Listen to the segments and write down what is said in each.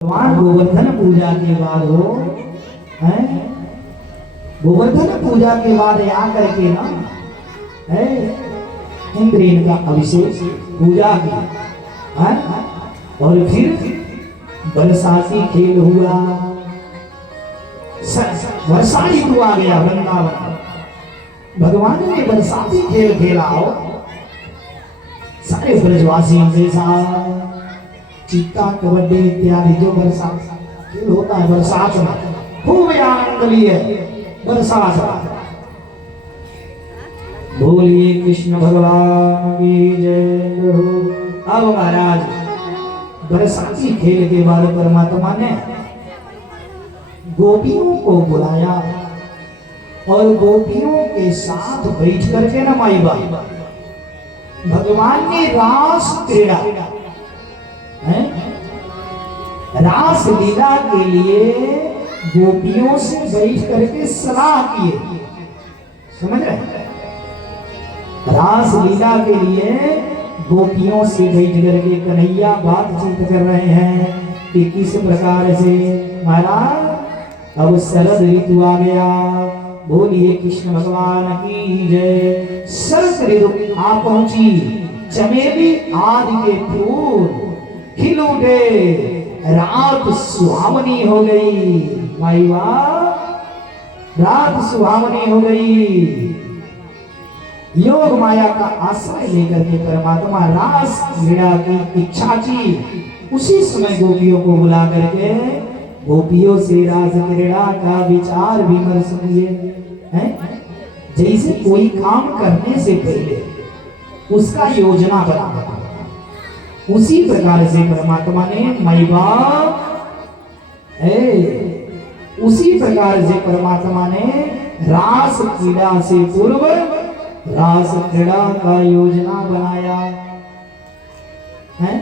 भगवान गोवर्धन पूजा के बाद हो है, गोवर्धन पूजा के बाद आकर के ना है इंद्र इनका अभिषेक पूजा की है, और फिर बरसाती खेल हुआ, वर्षा ऋतु आ गया वृंदावन। भगवान ने बरसाती खेल खेला हो सारे ब्रजवासियों के साथ, चित्ता कबड्डी इत्यादि जो बरसात खेल होता है, बरसात में खूब आनंद लिए बरसात। बोलिए कृष्ण भगवान की जय हो। अब महाराज बरसाती खेल के बाद परमात्मा ने गोपियों को बुलाया और गोपियों के साथ बैठ करके ना माई बाप भगवान ने रास क्रीड़ा है, रास लीला के लिए गोपियों से बैठ करके सलाह किए, समझ रहे? रास लीला के लिए गोपियों से बैठ करके कन्हैया बातचीत कर रहे हैं कि किस प्रकार से महाराज अब शरद ऋतु आ गया। बोलिए कृष्ण भगवान की जय। शरद ऋतु आ पहुंची, चमेली आदि के फूल खिल उठे, रात सुहावनी हो गई। माई रात सुहावनी हो गई। योग माया का आश्रय लेकर के परमात्मा रास क्रीड़ा की इच्छा की। उसी समय गोपियों को बुला करके गोपियों से रास क्रीड़ा का विचार विमर्श किए हैं। जैसे कोई काम करने से पहले उसका योजना बना, उसी प्रकार से परमात्मा ने माई बाप है, उसी प्रकार से परमात्मा ने रास क्रीड़ा से पूर्व रास क्रीड़ा का योजना बनाया है।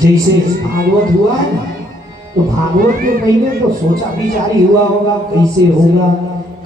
जैसे भागवत हुआ है ना, तो भागवत के पहले तो सोचा विचारी हुआ होगा कैसे होगा,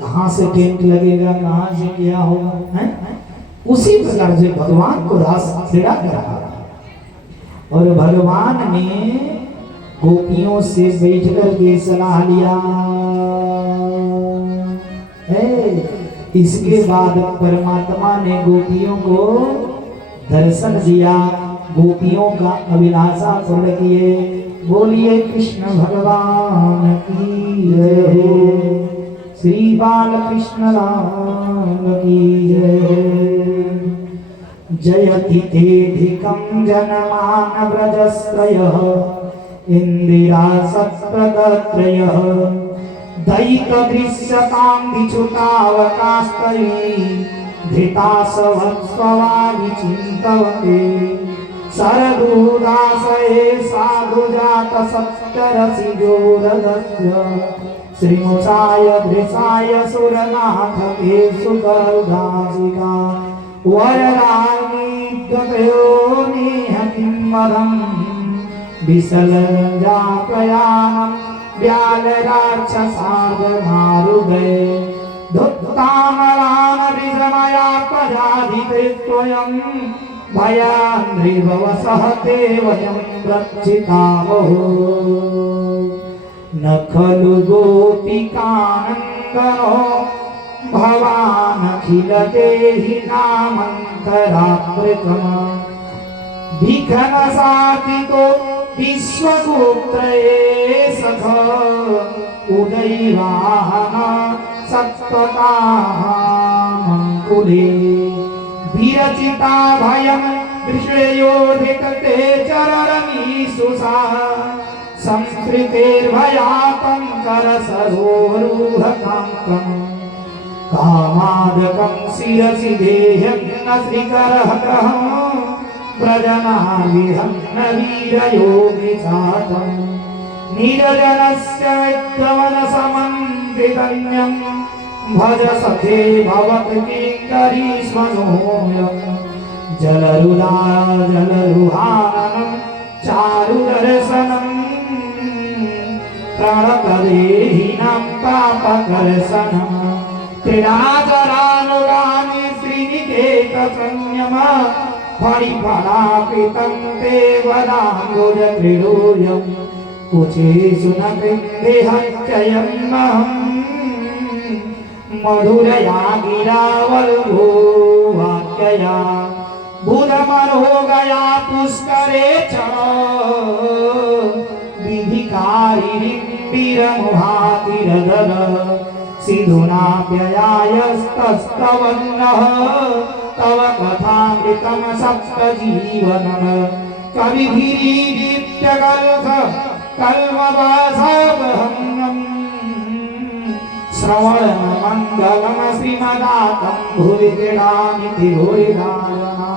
कहां से टेंट लगेगा, कहां से क्या होगा है। उसी प्रकार से भगवान को रास क्रीड़ा करा और भगवान ने गोपियों से बैठकर के सलाह लिया है। इसके बाद परमात्मा ने गोपियों को दर्शन दिया, गोपियों का अभिलाषा पूर्ण किए। बोलिए कृष्ण भगवान की जय। श्री बाल कृष्ण राम की जय। जयति तेधिकं जनमान व्रजस्त्रयः इंदिरा सत्प्रदत्रयः दैत दृश्यतां विचुतावकास्तयी धृतासवत्स्ववा विचिन्तवते शरदूदासये साधुजात सप्तरसिजोरदस्य श्रीमुषाय धृषाय सुरनाथ ते सुगर्दासिका वरदानी गतयो नेह किंवदं विसलजापयानं व्यालराक्षसार्धमारुगे धुत्तामलान विजमया पदाधिकृत्वयं भयान्द्रिभवसः ते वयं रक्षितामहो न खलु गोपिकानन्दनो भवान् अखिलदेहि नामन्तरात्रिकम् विघ्नसाधितो विश्वगोत्रये सख उदैवाहन सत्त्वतामङ्कुले विरचिता भयं दृश्ययोधिकते चरणमीशुषा संस्कृतेर्भयातं करसरोरुहकाङ्कम् कामादकं शिरसि देहं न श्रीकरः ग्रहं व्रजनाविहं न वीरयोगि चातं निर्जनस्य विद्वनसमन्वितन्यं भज सखे भवत्किङ्करीष्वनोऽयं जलरुला जलरुहानं चारुदर्शनं प्रणतदेहिनां पापकर्षणम् क्रीडाचरानुगामि श्रीनिकेतसंयम फणिफलापितं ते वदाम्बुजक्रीडोऽयं कुचे सुनक देहत्ययन्नहं मधुरया गिरावल भो वाक्यया बुधमन हो गया पुष्करे चढ़ो विधिकारी विरमुहातिरदन सिधुना व्ययायस्तस्तवन्नः तव कथामृतम सप्त जीवनम कविभिरीडिप्यकल्प कल्मवासवहन्नम श्रवण मंगलम श्रीमदातम भूरि क्रीडामिति भूरि धारणा।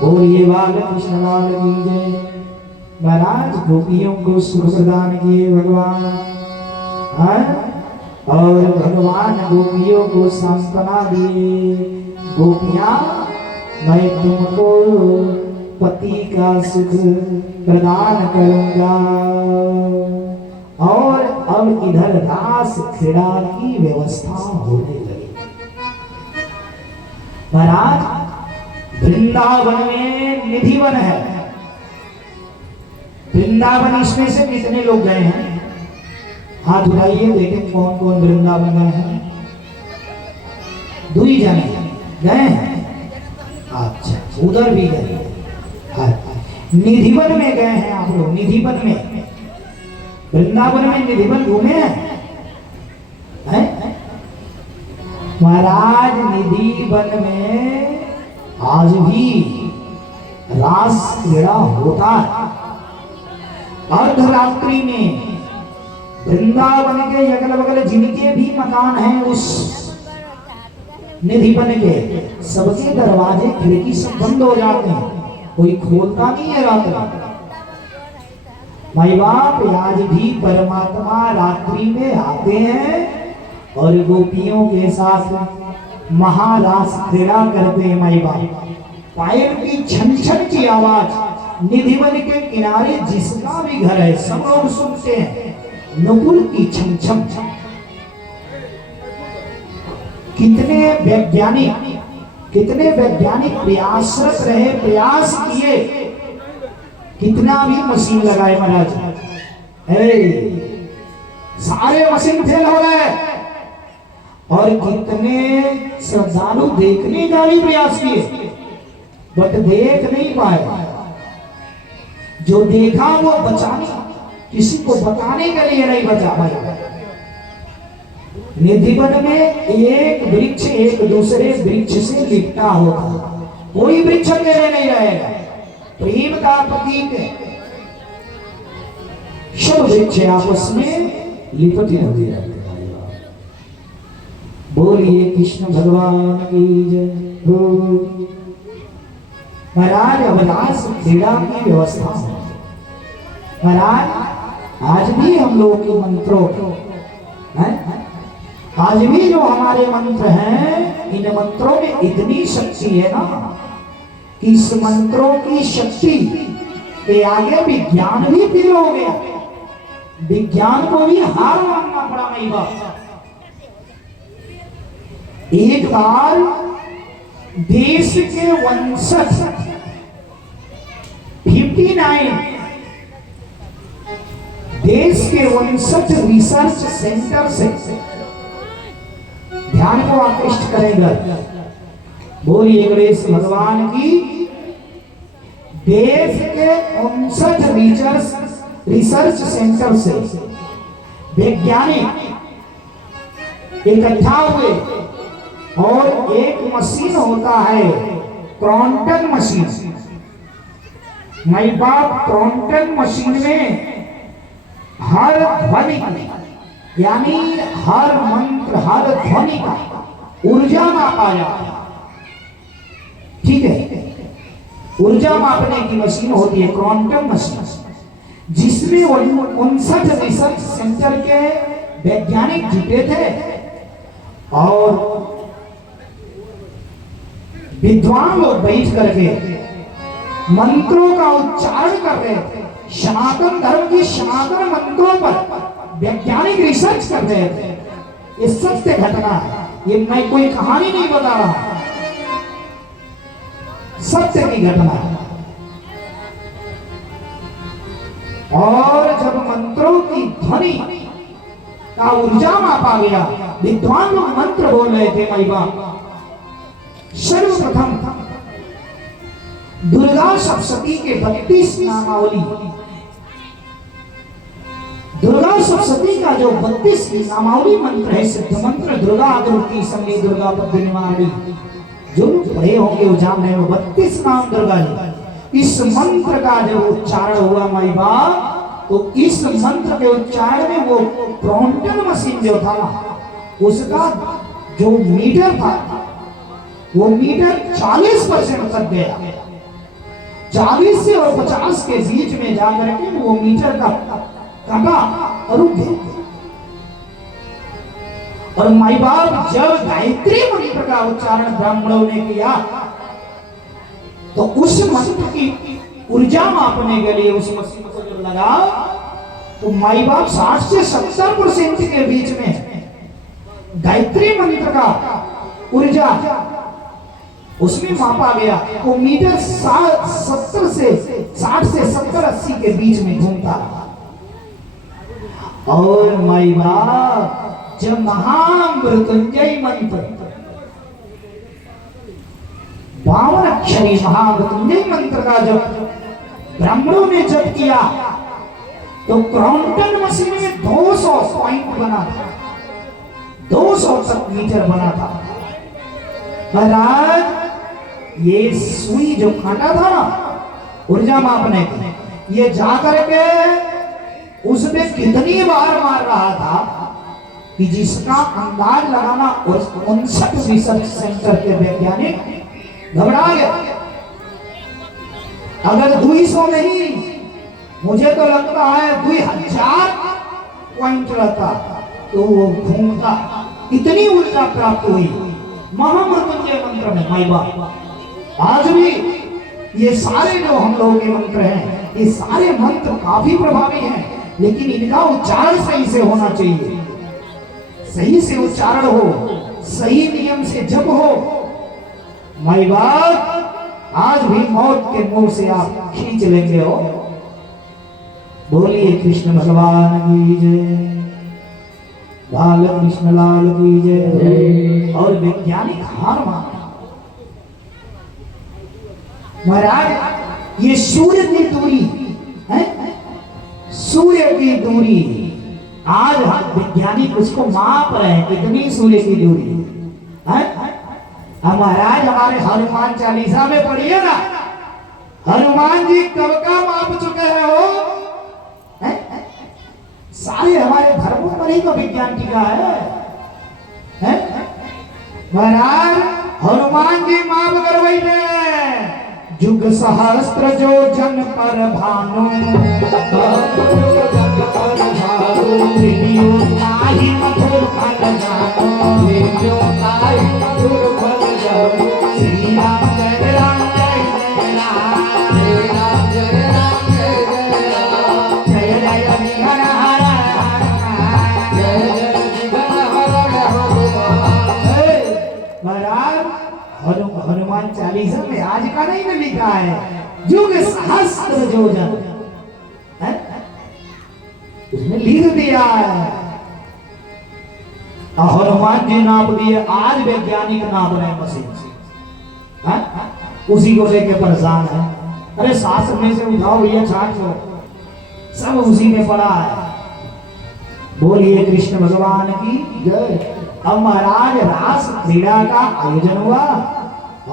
बोलिए बाल कृष्ण लाल की जय। महाराज गोपियों को सुख प्रदान किए भगवान, और भगवान गोपियों को सांत्वना दिए। गोपियां, मैं तुमको पति का सुख प्रदान करूंगा। और अब इधर रास क्रीड़ा की व्यवस्था होने लगी। महाराज वृंदावन में निधिवन है। वृंदावन इसमें से कितने लोग गए हैं? हाथ उठाइए, देखें कौन कौन वृंदावन गए हैं। 2 ही जने गए हैं। अच्छा, उधर भी गए। निधिवन में गए हैं आप लोग? निधिवन में, वृंदावन में निधिवन घूमे हैं? महाराज निधिवन में आज भी रास क्रीड़ा होता है। अर्धरात्रि में वृंदावन के अगल बगल जिनके भी मकान हैं उस निधिवन के, सबके दरवाजे खिड़की सब बंद हो जाते हैं, कोई खोलता नहीं है रात में। माई बाप, आज भी परमात्मा रात्रि में आते हैं और गोपियों के साथ महारास क्रीड़ा करते हैं। माई बाप, पायल की छन छन की आवाज निधिवन के किनारे जिसका भी घर है सब लोग सुनते हैं। नुपुर की छम छम। कितने वैज्ञानिक प्रयासरत रहे, प्रयास किए, कितना भी मशीन लगाए महाराज, सारे मशीन फेल हो गए। और कितने श्रद्धालु देखने का भी प्रयास किए, बट देख नहीं पाए। जो देखा वो बचाने, किसी को बताने के लिए नहीं बचा पाया। निधिवन में एक वृक्ष एक दूसरे वृक्ष से लिपटा होता, कोई वृक्ष अकेले नहीं रहेगा। प्रेम का प्रतीक है, सब वृक्ष आपस में लिपटे होते रहते हैं। बोलिए कृष्ण भगवान की जय। महाराज अब रास क्रीड़ा की व्यवस्था है। महाराज आज भी हम लोग के मंत्रों हैं, आज भी जो हमारे मंत्र हैं, इन मंत्रों में इतनी शक्ति है ना कि इस मंत्रों की शक्ति के आगे विज्ञान भी फेल हो गया। विज्ञान को भी हार मानना पड़ा। नहीं बात, एक बार देश के वंशज 59 देश के वंशज रिसर्च सेंटर से, ध्यान को आकृष्ट करेगा। बोलिए गणेश भगवान की। देश के वंशज रिसर्च सेंटर से वैज्ञानिक इकट्ठा हुए और एक मशीन होता है क्वांटम मशीन। माई बाप, क्वांटम मशीन में हर ध्वनि यानी हर मंत्र, हर ध्वनि का ऊर्जा मापा जाता है। ठीक है, ऊर्जा मापने की मशीन होती है क्वांटम मशीन, जिसमें 59 रिसर्च सेंटर के वैज्ञानिक जुटे थे और विद्वान लोग बैठ करके मंत्रों का उच्चारण कर रहे थे। सनातन धर्म की सनातन मंत्रों पर वैज्ञानिक रिसर्च कर रहे थे। ये सत्य घटना है, ये मैं कोई कहानी नहीं बता रहा, सत्य की घटना है। और जब मंत्रों की ध्वनि का ऊर्जा मापा गया, विद्वान लोग मंत्र बोल रहे थे माई बाप। सर्वप्रथम दुर्गा सप्तशती के 32 नामावली, दुर्गा सप्तशती का जो 32 नामावली मंत्र है, सिद्ध मंत्र दुर्गा दुर्गी समली दुर्गा पद्य निवारणी, जो पढ़े होंगे वो जान रहे हो 32 नाम दुर्गा है। इस मंत्र का जब उच्चारण हुआ माई बाप, तो इस मंत्र के उच्चारण में वो क्रॉम्पटन मशीन जो था उसका जो मीटर था वो मीटर 40% तक गया। 40 से और 50 के बीच में जाकर के वो मीटर का कांटा रुक गया। और माई बाप जब गायत्री मंत्र का उच्चारण ब्राह्मणों ने किया तो उस मंत्र की ऊर्जा मापने के लिए उस मशीन को जब लगा तो माई बाप 60 से 70% के बीच में गायत्री मंत्र का ऊर्जा उसमें मापा गया। वो मीटर 60 से 70-80 के बीच में घूमता। और माई बाप जब महामृत्युंजय मंत्र 52 अक्षरी महामृत्युंजय मंत्र का जब ब्राह्मणों ने जप किया तो क्रॉम्पटन मशीन में 200 पॉइंट बना था, 200 तक मीटर बना था। महाराज ये सुई जो कांटा था ना ऊर्जा मापने की, ये जाकर के उसमें कितनी बार मार रहा था कि जिसका अंदाज लगाना 59 रिसर्च सेंटर के वैज्ञानिक घबरा गए। अगर 200 नहीं, मुझे तो लगता है 2000 पॉइंट रहता तो वो घूमता। इतनी ऊर्जा प्राप्त हुई महामृत्युंजय मंत्र में माई बाप। आज भी ये सारे जो हम लोगों के मंत्र हैं, ये सारे मंत्र काफी प्रभावी हैं, लेकिन इनका उच्चारण सही से होना चाहिए। सही से उच्चारण हो, सही नियम से जप हो। माई बाप आज भी मौत के मुंह से आप खींच लेंगे हो। बोलिए कृष्ण भगवान की जय, बाल कृष्ण लाल की जय। और वैज्ञानिक हार मान महाराज, ये सूर्य की दूरी है, सूर्य की दूरी आज हम वैज्ञानिक उसको माप रहे हैं कितनी सूर्य की दूरी है। महाराज हमारे हनुमान चालीसा में पढ़िए ना, हनुमान जी कब का माप चुके हैं हो। सारे हमारे धर्मों पर ही तो विज्ञान टीका है। महाराज हनुमान जी माप करवाई में जुग सहस्त्र जो जन पर भानु, मधुर फल जानो, मधुर फल जानो। श्री राम जय राम जय जय राम, श्री राम जय राम जय जय राम। जय जय हर हर जय जय हर महाराज हनुमान चालीसा में आज का नहीं में लिखा है युग सहस्त्र योजन, उसने लिख दिया है। हनुमान जी नाप दिए, आज वैज्ञानिक नाप रहे मशीन से, उसी को लेके परेशान है। अरे शास्त्र में से उठाओ भैया छाट लो, सब उसी में पड़ा है। बोलिए कृष्ण भगवान की जय। अब महाराज रास क्रीड़ा का आयोजन हुआ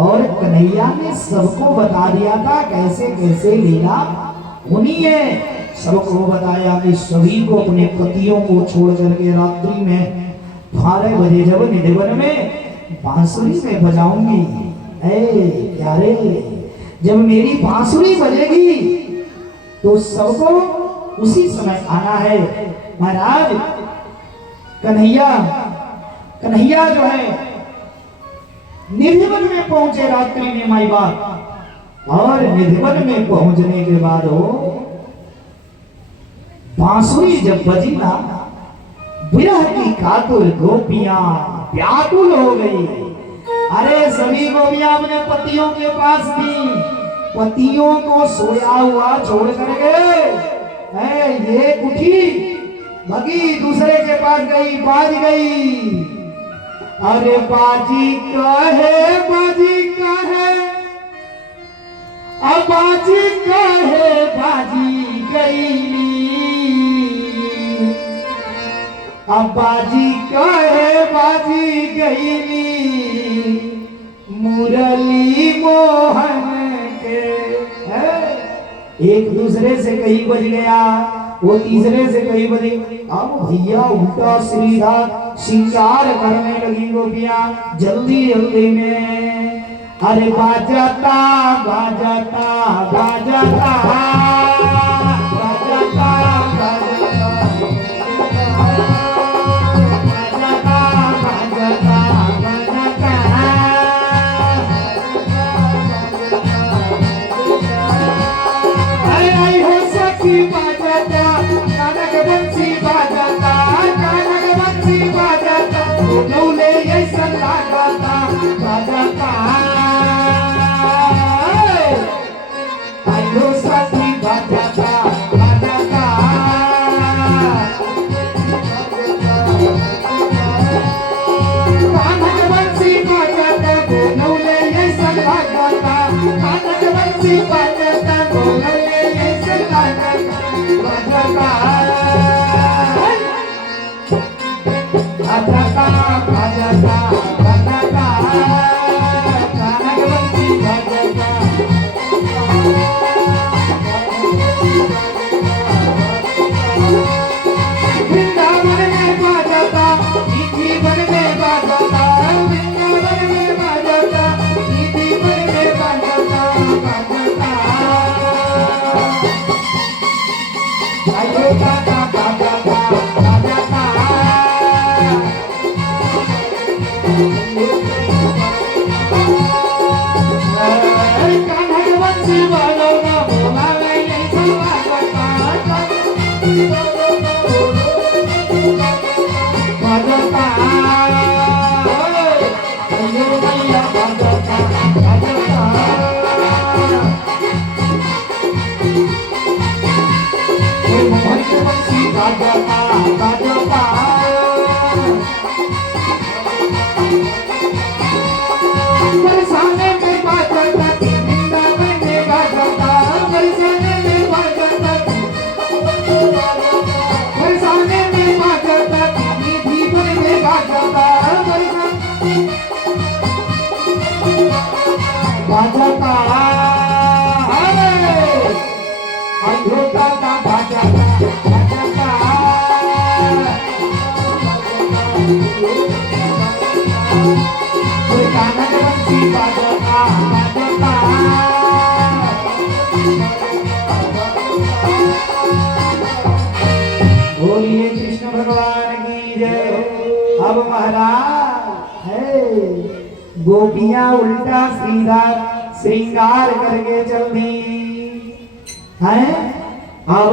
और कन्हैया ने सबको बता दिया था कैसे कैसे लीला होनी है। सबको बताया कि सभी को अपने पतियों को छोड़ करके रात्रि में 12 बजे जब निधिवन में बांसुरी में बजाऊंगी। प्यारे जब मेरी बांसुरी बजेगी तो सबको उसी समय आना है। महाराज कन्हैया जो है निधिवन में पहुंचे रात्रि में माई बाप, और निधिवन में पहुंचने के बाद हो बांसुरी जब बजी ना, विरह की कातुर गोपियां व्याकुल हो गई। अरे सभी गोपियां अपने पतियों के पास थी, पतियों को सोया हुआ छोड़ कर गए है ये उठी भगी दूसरे के पास गई, बाज गई। अरे बाजी कहे अब बाजी कहे बाजी गई, अब बाजी कहे बाजी गई, मुरली मोहन के है। एक दूसरे से कहीं बज गया, वो तीसरे से कहीं बजी। अब भैया उल्टा सीधा श्रृंगार करने लगी गोपियां जल्दी जल्दी में। अरे बाजाता बाजाता बाजाता बाजाता बोलिए कृष्ण भगवान की जय। अब महाराज है गोपियां उल्टा सीधा श्रृंगार करके चल दी है। अब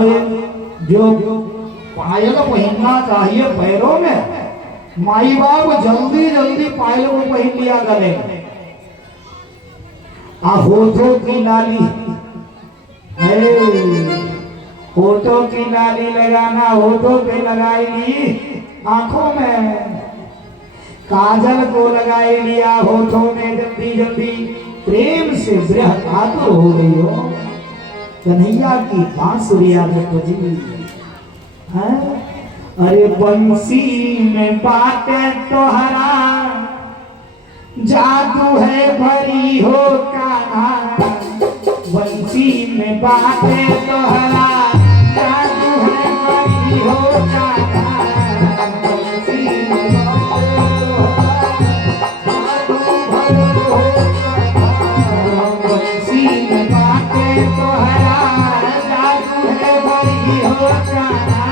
जो पायल पहनना चाहिए पैरों में, माई बाप जल्दी जल्दी पायल को पहन लिया गले में। होठों की लाली है, होठों की लाली लगाना होठों पे लगाएगी, आंखों में काजल को लगाए लिया, होठों में जल्दी जल्दी प्रेम से विरह कातुर हो गई हो। कन्हैया की बांसुरिया जब बजी है। अरे बंसी में बातें तोहरा जादू है भरी हो कान्हा, बंसी में बातें तोहरा जादू है भरी हो कान्हा, बंसी में बातें बंसी में बातें तोहरा जादू है भरी हो कान्हा।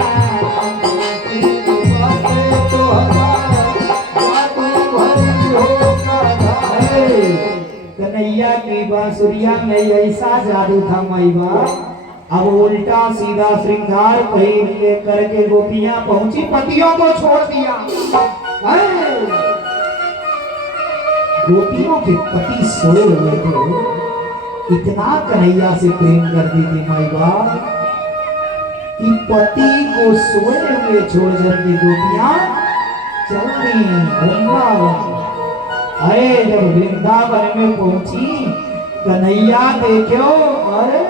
कन्हैया की बांसुरिया में ऐसा जादू था माई बाप। अब उल्टा सीधा श्रृंगार पहन के करके गोपियां पहुंची, पतियों को छोड़ दिया। गोपियों के पति सोए हुए थे, इतना कन्हैया से प्रेम करती थी माई बाप। कि पति को सोए हुए छोड़ करके गोपियां चल रही वृंदावन। अरे जब वृंदावन में पहुंची, कन्हैया देखो, अरे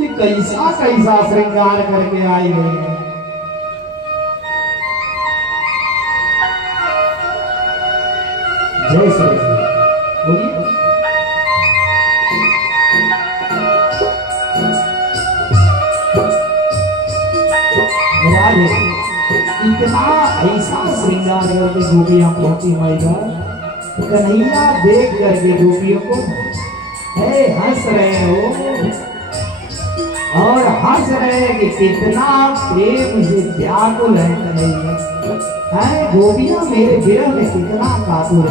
ये कैसा कैसा श्रृंगार करके आई गई है। जय श्री कृष्ण, बोलिए। राधे इतना ऐसा श्रृंगार करके गोपियां पहुंची मैया, कन्हैया देख करके गोपियों को हंस रहे हो और हंस रहे कि कितना प्रेम से व्याकुल है कन्हैया। गोपियां मेरे विरह में कितना कातुर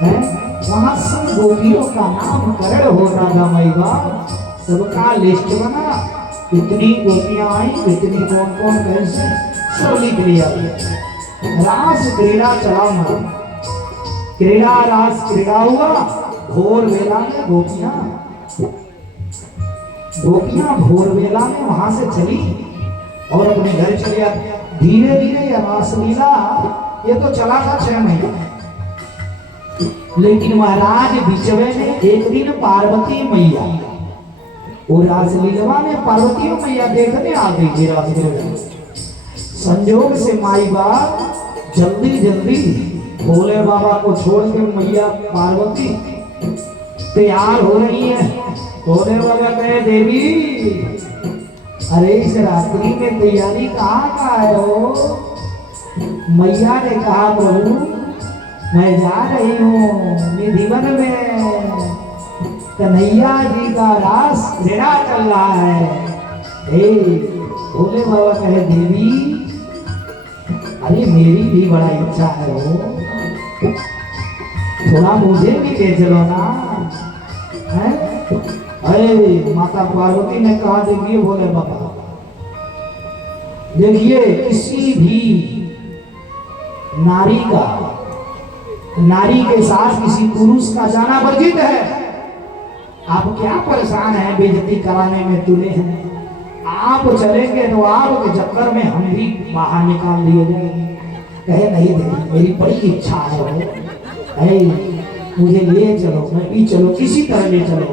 है। वहां सब गोपियों का नामकरण हो रहा था मैया, सबका लिस्ट बना, कितनी गोपियां आई, कितनी कौन कौन कैसे, सब लिख लिया। रास क्रीड़ा चला मन, क्रीड़ा रास क्रीड़ा हुआ। भोर वेला में गोपियां भोर वेला में वहां से चली और अपने घर चली आती। धीरे धीरे यह रासलीला ये तो चला था 6 महीने, लेकिन महाराज बिचवे में एक दिन पार्वती मैया और रासलीला में पार्वती मैया देखने आ गई थी। रासलीला संजोग से माई बाप जल्दी जल्दी भोले बाबा को छोड़ के मैया पार्वती तैयार हो रही है। भोले बाबा कहे देवी, अरे इस रात्रि में तैयारी कहाँ का है हो? मैया ने कहा प्रभु मैं जा रही हूँ निधिवन में, कन्हैया जी का रास क्रीड़ा चल रहा है। भोले बाबा कहे देवी, अरे मेरी भी बड़ा इच्छा है हो, थोड़ा मुझे भी ले चलो ना। है अरे माता पार्वती ने कहा देखिए भोले बाबा, देखिए किसी भी नारी के साथ किसी पुरुष का जाना वर्जित है। आप क्या परेशान हैं, बेइज्जती कराने में तुले हैं। आप चलेंगे तो आपके चक्कर में हम भी बाहर निकाल लिए जाएंगे। कहे नहीं देखिए मेरी बड़ी इच्छा है, मुझे ले चलो, मैं भी चलो, किसी तरह ले चलो।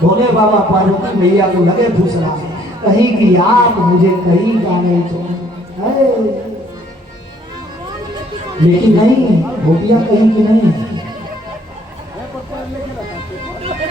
भोले बाबा पार्वती मैया को लगे फुसला, कहीं कि आप मुझे कहीं का नहीं छोड़। लेकिन नहीं, गोपियां कहीं की नहीं।